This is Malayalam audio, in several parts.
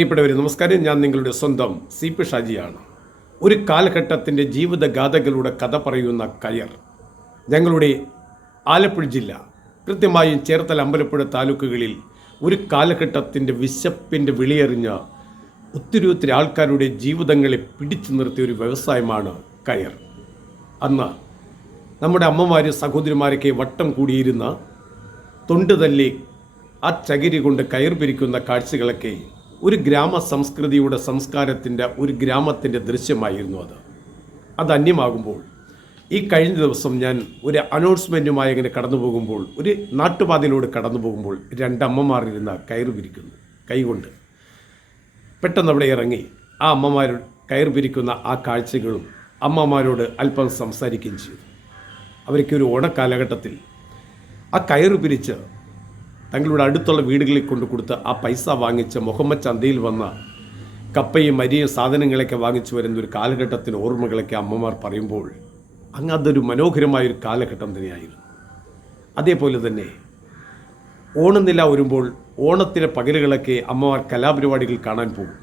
പ്രിയപ്പെട്ടവരെ നമസ്കാരം. ഞാൻ നിങ്ങളുടെ സ്വന്തം CP ഷാജിയാണ്. ഒരു കാലഘട്ടത്തിൻ്റെ ജീവിതഗാഥകളുടെ കഥ പറയുന്ന കയർ ഞങ്ങളുടെ ആലപ്പുഴ ജില്ല, കൃത്യമായും ചേർത്തല, അമ്പലപ്പുഴ താലൂക്കുകളിൽ ഒരു കാലഘട്ടത്തിൻ്റെ വിശപ്പിൻ്റെ വിളിയെറിഞ്ഞ ഒത്തിരി ആൾക്കാരുടെ ജീവിതങ്ങളെ പിടിച്ചു നിർത്തിയ ഒരു വ്യവസായമാണ് കയർ. അന്ന് നമ്മുടെ അമ്മമാരും സഹോദരിമാരൊക്കെ വട്ടം കൂടിയിരുന്ന തൊണ്ട് തല്ലി ആ ചകിരി കൊണ്ട് കയർ പിരിക്കുന്ന കാഴ്ചകളൊക്കെ ഒരു ഗ്രാമ സംസ്കൃതിയുടെ സംസ്കാരത്തിൻ്റെ ഒരു ഗ്രാമത്തിൻ്റെ ദൃശ്യമായിരുന്നു. അത് അന്യമാകുമ്പോൾ ഈ കഴിഞ്ഞ ദിവസം ഞാൻ ഒരു അനൗൺസ്മെൻറ്റുമായി ഇങ്ങനെ കടന്നു പോകുമ്പോൾ, ഒരു നാട്ടുപാതയിലൂടെ കടന്നു പോകുമ്പോൾ രണ്ടമ്മമാരിരുന്ന കയർ പിരിക്കുന്നു കൈകൊണ്ട്. പെട്ടെന്ന് അവിടെ ഇറങ്ങി ആ അമ്മമാർ കയർ പിരിക്കുന്ന ആ കാഴ്ചകളും അമ്മമാരോട് അല്പം സംസാരിക്കുകയും ചെയ്തു. അവർക്ക് ഒരു ഓണക്കാലഘട്ടത്തിൽ ആ കയർ പിരിച്ച് തങ്ങളുടെ അടുത്തുള്ള വീടുകളിൽ കൊണ്ടു കൊടുത്ത് ആ പൈസ വാങ്ങിച്ച് മുഹമ്മദ് ചന്തയിൽ വന്ന കപ്പയും അരിയും സാധനങ്ങളൊക്കെ വാങ്ങിച്ചു വരുന്ന ഒരു കാലഘട്ടത്തിന് ഓർമ്മകളൊക്കെ അമ്മമാർ പറയുമ്പോൾ അങ്ങ് അതൊരു മനോഹരമായൊരു കാലഘട്ടം തന്നെയായിരുന്നു. അതേപോലെ തന്നെ ഓണനില വരുമ്പോൾ ഓണത്തിൻ്റെ പകലുകളൊക്കെ അമ്മമാർ കലാപരിപാടികൾ കാണാൻ പോകും.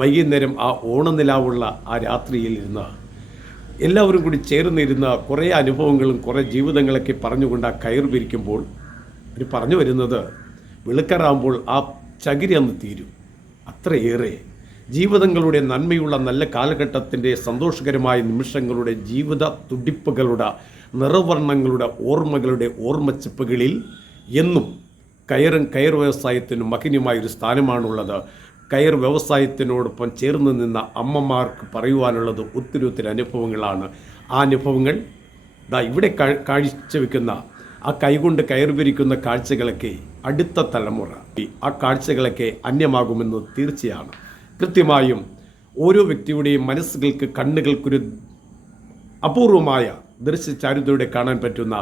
വൈകുന്നേരം ആ ഓണനിലാവുള്ള ആ രാത്രിയിൽ ഇരുന്ന് എല്ലാവരും കൂടി ചേർന്നിരുന്ന കുറേ അനുഭവങ്ങളും കുറേ ജീവിതങ്ങളൊക്കെ പറഞ്ഞുകൊണ്ട് ആ കയർ പിരിക്കുമ്പോൾ അവർ പറഞ്ഞു വരുന്നത്, വെളുക്കറാകുമ്പോൾ ആ ചകിരി അന്ന് തീരും. അത്രയേറെ ജീവിതങ്ങളുടെ നന്മയുള്ള നല്ല കാലഘട്ടത്തിൻ്റെ സന്തോഷകരമായ നിമിഷങ്ങളുടെ ജീവിത തുടിപ്പുകളുടെ നിറവർണ്ണങ്ങളുടെ ഓർമ്മകളുടെ ഓർമ്മച്ചിപ്പുകളിൽ എന്നും കയർ വ്യവസായത്തിനും മഹിന്യമായൊരു സ്ഥാനമാണുള്ളത്. കയർ വ്യവസായത്തിനോടൊപ്പം ചേർന്ന് നിന്ന അമ്മമാർക്ക് പറയുവാനുള്ളത് ഒത്തിരി അനുഭവങ്ങളാണ്. ആ അനുഭവങ്ങൾ ഇവിടെ കാഴ്ചവെക്കുന്ന ആ കൈകൊണ്ട് കയർ പിരിക്കുന്ന കാഴ്ചകളൊക്കെ അടുത്ത തലമുറ ആ കാഴ്ചകളൊക്കെ അന്യമാകുമെന്ന് തീർച്ചയാണ്. കൃത്യമായും ഓരോ വ്യക്തിയുടെയും മനസ്സുകൾക്ക് കണ്ണുകൾക്കൊരു അപൂർവമായ ദൃശ്യചാരുതയോടെ കാണാൻ പറ്റുന്ന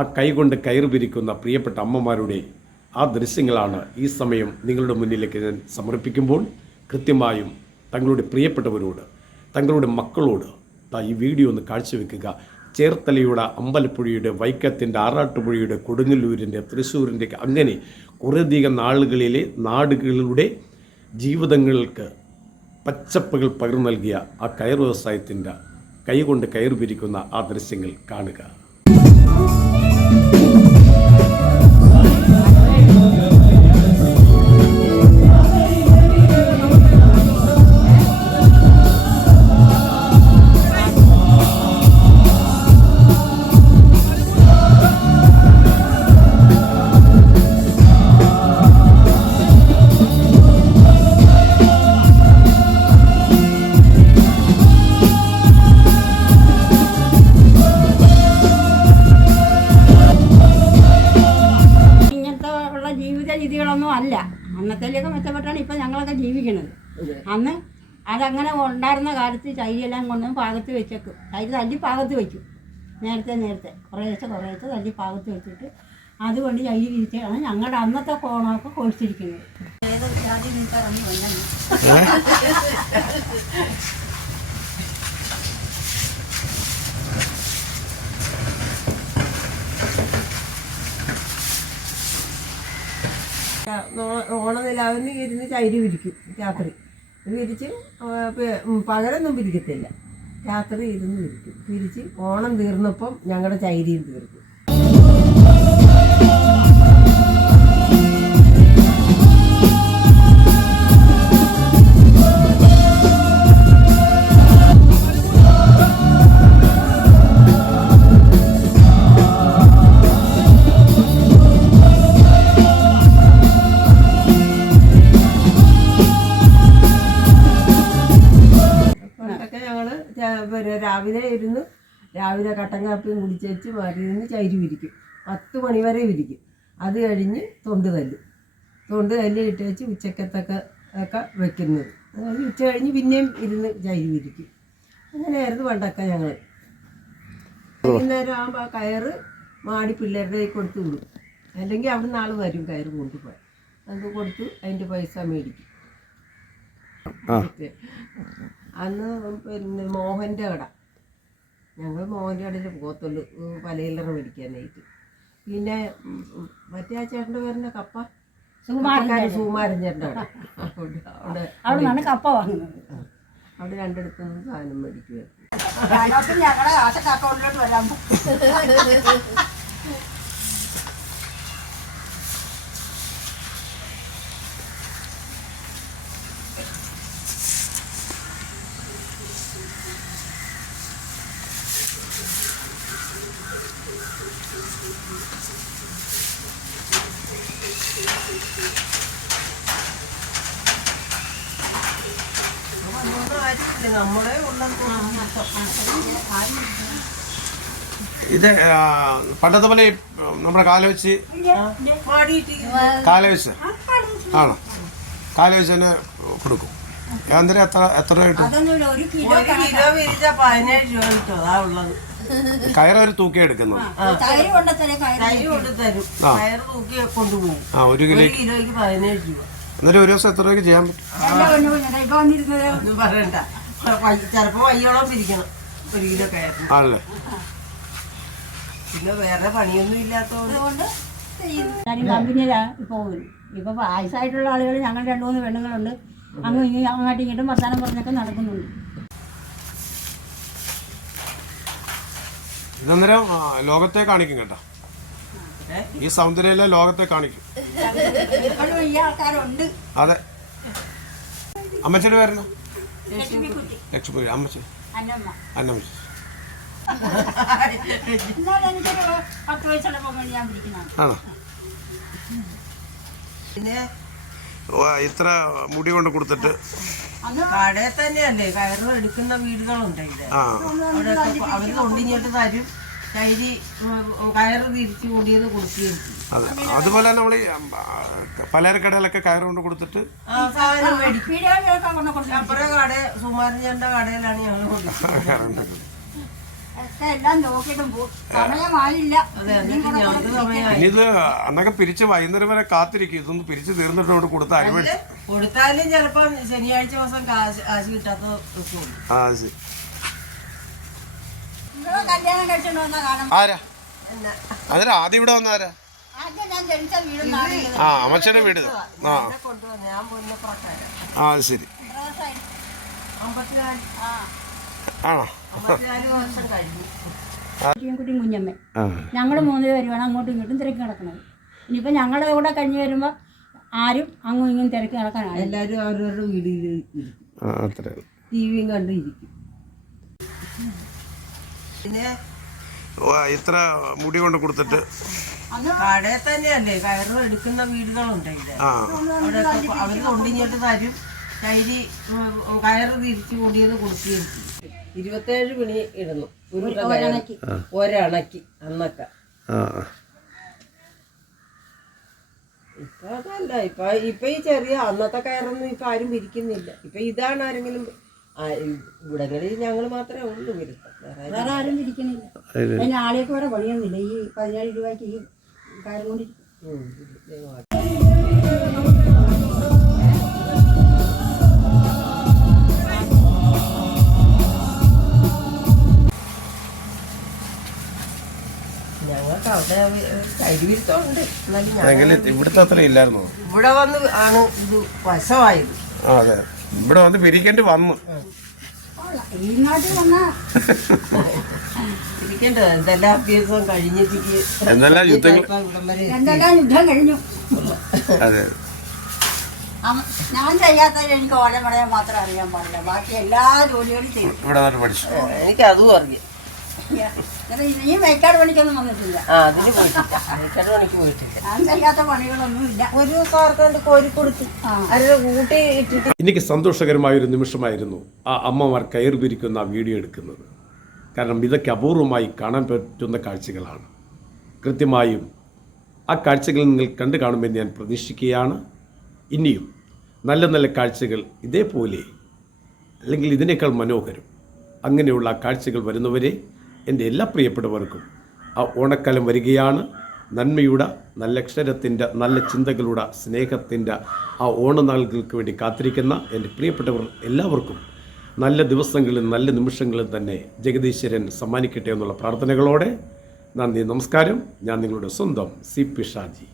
ആ കൈകൊണ്ട് കയർ പിരിക്കുന്ന പ്രിയപ്പെട്ട അമ്മമാരുടെ ആ ദൃശ്യങ്ങളാണ് ഈ സമയം നിങ്ങളുടെ മുന്നിലേക്ക് ഞാൻ സമർപ്പിക്കുമ്പോൾ കൃത്യമായും തങ്ങളുടെ പ്രിയപ്പെട്ടവരോട്, തങ്ങളുടെ മക്കളോട് ഈ വീഡിയോ ഒന്ന് കാഴ്ചവെക്കുക. ചേർത്തലയുടെ, അമ്പലപ്പുഴയുടെ, വൈക്കത്തിൻ്റെ, ആറാട്ടുപുഴയുടെ, കൊടുങ്ങല്ലൂരിൻ്റെ, തൃശ്ശൂരിൻ്റെ, അങ്ങനെ കുറേയധികം നാടുകളുടെ ജീവിതങ്ങൾക്ക് പച്ചപ്പുകൾ പകർന്നു നൽകിയ ആ കയർ വ്യവസായത്തിൻ്റെ കൈകൊണ്ട് കയർ പിരിക്കുന്ന ആ ദൃശ്യങ്ങൾ കാണുക. രീതികളൊന്നും അല്ല. അന്നത്തേലൊക്കെ മെച്ചപ്പെട്ടാണ് ഇപ്പം ഞങ്ങളൊക്കെ ജീവിക്കുന്നത്. അന്ന് അതങ്ങനെ ഉണ്ടായിരുന്ന കാലത്ത് ചൈരിയെല്ലാം കൊണ്ടും പാകത്ത് വെച്ചേക്കും. ചൈരി തല്ലി പാകത്ത് വയ്ക്കും. നേരത്തെ കുറേശ്ശെ തല്ലി പാകത്ത് വെച്ചിട്ട് അതുകൊണ്ട് ചൈരി വിരിച്ചാണ് ഞങ്ങളുടെ അന്നത്തെ കോണമൊക്കെ കൊഴിച്ചിരിക്കുന്നത്. ഏതോ ജാതി നിങ്ങൾക്ക് ഇറങ്ങി വന്നു. ഓണനിലാവിന് ഇരുന്ന് ചൈരി വിരിക്കും. രാത്രി വിരിച്ച് പകലൊന്നും പിരിക്കത്തില്ല. രാത്രി ഇരുന്ന് വിരിക്കും. പിരിച്ച് ഓണം തീർന്നപ്പം ഞങ്ങളുടെ ചൈരിയും തീർക്കും. രാവിലെ കട്ടൻ കാപ്പിയും കുടിച്ചേച്ച് മരുന്ന് ചൈരി വിരിക്കും. 10 മണി വരെ വിരിക്കും. അത് കഴിഞ്ഞ് തൊണ്ട് തല്ലി ഇട്ട് വെച്ച് ഉച്ചക്കത്തൊക്കെ വെക്കുന്നത്. അത് ഉച്ച കഴിഞ്ഞ് പിന്നെയും ഇരുന്ന് ചൈരി വിരിക്കും. അങ്ങനെയായിരുന്നു പണ്ടൊക്കെ ഞങ്ങൾ. വൈകുന്നേരം ആകുമ്പോൾ ആ കയറ് മാടി പിള്ളേരുടെ കൈ കൊടുത്ത് വിടും. അല്ലെങ്കിൽ അവിടെ നിന്ന് ആൾ വരും കയറ് കൊണ്ടുപോയി. അത് കൊടുത്ത് അതിൻ്റെ പൈസ മേടിക്കും. അന്ന് പിന്നെ മോഹൻ്റെ കട, ഞങ്ങൾ മോഹൻ്റെ കടയിൽ പോകത്തുള്ളൂ പലയിലറ മേടിക്കാനായിട്ട്. പിന്നെ മറ്റേ ആ ചേട്ടൻ്റെ പേരിൻ്റെ കപ്പ സുകുമാരൻ ചേട്ടൻ്റെ അവിടെ അവിടെ നിന്നാണ് കപ്പ വാങ്ങുന്നത്. അവിടെ രണ്ടിടത്തു നിന്ന് സാധനം മേടിക്കുക. ഞങ്ങളുടെ കാശൊക്കെ അക്കൗണ്ടിലോട്ട് വരാൻ നമ്മളെ ഉള്ള ഇത് പണ്ടത്തെ പോലെ നമ്മുടെ കാലവെച്ച് കാലവെച്ച് ആണോ? കാലവെച്ച് തന്നെ കൊടുക്കും. അന്നേരം എത്ര രൂപ കിട്ടും? അതൊന്നുമില്ല, ഒരു കിലോ കിലോ വിരിച്ച 17 രൂപ കിട്ടും. അതാ ഉള്ളത്. കയറ് ഒരു തൂക്കി എടുക്കുന്നത്. തൈര് കൊണ്ടുത്തരും, കൈ കൊണ്ട് തരും. കയറ് തൂക്കി കൊണ്ടുപോകും. ഒരു കിലോയ്ക്ക് 17 രൂപ. എന്നിട്ട് ഒരു ദിവസം എത്ര രൂപയ്ക്ക് ചെയ്യാൻ പറ്റും? ഇപ്പൊ വന്നിരുന്നത് ഒന്നും പറയണ്ട. ചിലപ്പോ വയ്യോളം പിരിക്കണം 1 കിലോ കയറിന്. ആണല്ലേ? പിന്നെ വേറെ പണിയൊന്നും ഇല്ലാത്തതുകൊണ്ട് കൊണ്ട് കമ്പനിയിലാണ് പോകുന്നത്. ഇപ്പൊ വയസ്സായിട്ടുള്ള ആളുകൾ ഞങ്ങൾ 2-3 പെണ്ണുങ്ങളുണ്ട്. അങ്ങോട്ടും ഇങ്ങോട്ടും വർത്താനം പറഞ്ഞൊക്കെ നടക്കുന്നുണ്ട്. ഇതന്നേരം ലോകത്തെ കാണിക്കും കേട്ടോ. ഈ സൗന്ദര്യമെല്ലാം ലോകത്തെ കാണിക്കും. ഇപ്പോഴും ഈ ആൾക്കാരുണ്ട്. അതെ. അമ്മച്ചിയുടെ പേരെന്നാ? ലക്ഷ്മിക്കുട്ടി, ലക്ഷ്മി. അമ്മച്ചി അന്നമ്മ. അന്നമ്മച്ചി. എന്നാലും എനിക്കൊരു 10 വയസ്സുള്ളപ്പോൾ ഞാൻ പിടിക്കുന്നതാണ്. ആണോ? പിന്നെ ഇത്ര മുടി കൊണ്ട് കൊടുത്തിട്ട് കടയിൽ തന്നെയല്ലേ കയറ് എടുക്കുന്ന വീടുകളുണ്ട് ഇവിടെ. അവിടെ അവര് കൊണ്ടിങ്ങോട്ട് തരും. കയറ് തിരിച്ചു കൂടിയത് കൊടുക്കുകയും ചെയ്യും. അതെ. അതുപോലെ തന്നെ നമ്മൾ പലചരക്കടയിലൊക്കെ കയറ് കൊണ്ട് കൊടുത്തിട്ട് സാധനം മേടിക്കും. വീടുകളിലൊക്കെ കൊണ്ട് കൊടുക്കും. അപ്പുറം സുമാരൻ്റെ കടയിലാണ് ഞങ്ങൾ കൊടുക്കുന്നത്. ഒക്കെ എല്ലാം നോക്കിയിട്ടും പോകും. സമയമായില്ല. അതെ, എന്നിട്ട് ഞങ്ങൾക്ക് സമയമായി. ഇത് അന്നൊക്കെ പിരിച്ച് വൈകുന്നേരം വരെ കാത്തിരിക്കും. ഇതൊന്ന് പിരിച്ച് തീർന്നിട്ട് അവിടെ കൊടുത്ത അരിമേടി കൊടുത്താലും ചിലപ്പോ ശനിയാഴ്ച ദിവസം കാശ് കിട്ടാത്ത ദിവസമുണ്ട്. ശരി. നിങ്ങളെ കല്യാണം കഴിച്ചോണ്ട് വന്ന കാണാൻ ആരാ? അതിന് ആദ്യം ഇവിടെ വന്ന ആരാ? ആദ്യം ഞാൻ ജനിച്ച വീടും അമ്മച്ചയുടെ വീട്. കൊണ്ടുവന്ന് ഞാൻ പൊന്നപ്രക്കാരം. ശരി. 54 വർഷം കഴിഞ്ഞു. കുട്ടിയും കുഞ്ഞമ്മ ഞങ്ങൾ 3 പേരുമാണ് അങ്ങോട്ടും ഇങ്ങോട്ടും തിരക്ക് നടക്കുന്നത്. ഇനിയിപ്പോൾ ഞങ്ങളുടെ കൂടെ കഴിഞ്ഞ് വരുമ്പോൾ ആരും അങ്ങും ഇങ്ങും തിരക്ക് നടക്കാനാണ്. എല്ലാവരും അവരവരുടെ വീടിൽ ടിവിയും കണ്ടിരിക്കും. പിന്നെ ഇത്ര മുടി കൊണ്ട് കൊടുത്തിട്ട് കടയിൽ തന്നെയല്ലേ കയറ് എടുക്കുന്ന വീടുകളുണ്ട് ഇവിടെ. അവിടെ അവര് കൊണ്ടിങ്ങോട്ട് തരും. കയറ് തിരിച്ചു കൂടിയത് കൊടുക്കുകയും ചെയ്യും. 27 പിണി ഇടുന്നു ഒരണക്കി അന്നൊക്കെ. ഇപ്പൊ അതല്ല. ഇപ്പൊ ഈ ചെറിയ അന്നത്തെ കയറൊന്നും ഇപ്പൊ ആരും പിരിക്കുന്നില്ല. ഇപ്പൊ ഇതാണ് ആരെങ്കിലും ഇവിടങ്ങളിൽ ഞങ്ങൾ മാത്രമേ ഉള്ളൂ വിരുദ്ധം. വേറെ ആരും ഇരിക്കണില്ല. അതിന് ആളെയൊക്കെ വേറെ പണിയൊന്നുമില്ല. ഈ 17 രൂപയ്ക്ക് ഈ കാര്യം കൊണ്ട് ഞങ്ങൾക്ക് അവിടെ കരിവിരുത്തമുണ്ട്. എന്നാലും ഇവിടുത്തെ അത്ര ഇല്ലായിരുന്നു. ഇവിടെ വന്ന് ആണ് ഇത് വശമായത്. അതെ, ഇവിടെ വന്ന് പിരിക്കേണ്ടി വന്നു. ഈ നാട്ടിൽ വന്നാ ഇരിക്കേണ്ടത് എന്തെല്ലാം അഭ്യാസം കഴിഞ്ഞിട്ട് എന്തെല്ലാം യുദ്ധങ്ങൾ എന്തെല്ലാം യുദ്ധം കഴിഞ്ഞു. അതെ. ഞാൻ ചെയ്യാത്തതിൽ എനിക്ക് ഓല പറയാൻ മാത്രം അറിയാൻ പാടില്ല. ബാക്കി എല്ലാ ജോലികളും ചെയ്യും. ഇവിടെ വന്നിട്ട് പഠിച്ചു. എനിക്ക് അതും അറിയാം. നീ മേക്കാട് പണിക്കൊന്നും വന്നിട്ടില്ല. അതിന് പോയിട്ടില്ല. മേക്കാട് പണിക്ക് പോയിട്ടില്ല. ഞാൻ ചെയ്യാത്ത പണികളൊന്നും ഇല്ല. ഒരു സാർക്കണ്ട് കോരി കൊടുത്ത് അവരുടെ കൂട്ടി ഇട്ടിട്ട്. എനിക്ക് സന്തോഷകരമായൊരു നിമിഷമായിരുന്നു ആ അമ്മമാർ കയർ പിരിക്കുന്ന ആ വീഡിയോ എടുക്കുന്നത്. കാരണം ഇതൊക്കെ അപൂർവമായി കാണാൻ പറ്റുന്ന കാഴ്ചകളാണ്. കൃത്യമായും ആ കാഴ്ചകൾ നിങ്ങൾ കണ്ടു കാണുമെന്ന് ഞാൻ പ്രതീക്ഷിക്കുകയാണ്. ഇനിയും നല്ല നല്ല കാഴ്ചകൾ ഇതേപോലെ അല്ലെങ്കിൽ ഇതിനേക്കാൾ മനോഹരം അങ്ങനെയുള്ള കാഴ്ചകൾ വരുന്നവരെ എൻ്റെ എല്ലാ പ്രിയപ്പെട്ടവർക്കും ആ ഓണക്കാലം വരികയാണ്. നന്മയുടെ, നല്ല അക്ഷരത്തിൻ്റെ, നല്ല ചിന്തകളുടെ, സ്നേഹത്തിൻ്റെ ആ ഓണനാളുകൾക്ക് വേണ്ടി കാത്തിരിക്കുന്ന എൻ്റെ പ്രിയപ്പെട്ടവർ എല്ലാവർക്കും നല്ല ദിവസങ്ങളും നല്ല നിമിഷങ്ങളും തന്നെ ജഗദീശ്വരൻ സമ്മാനിക്കട്ടെ എന്നുള്ള പ്രാർത്ഥനകളോടെ നന്ദി, നമസ്കാരം. ഞാൻ നിങ്ങളുടെ സ്വന്തം CP ഷാജി.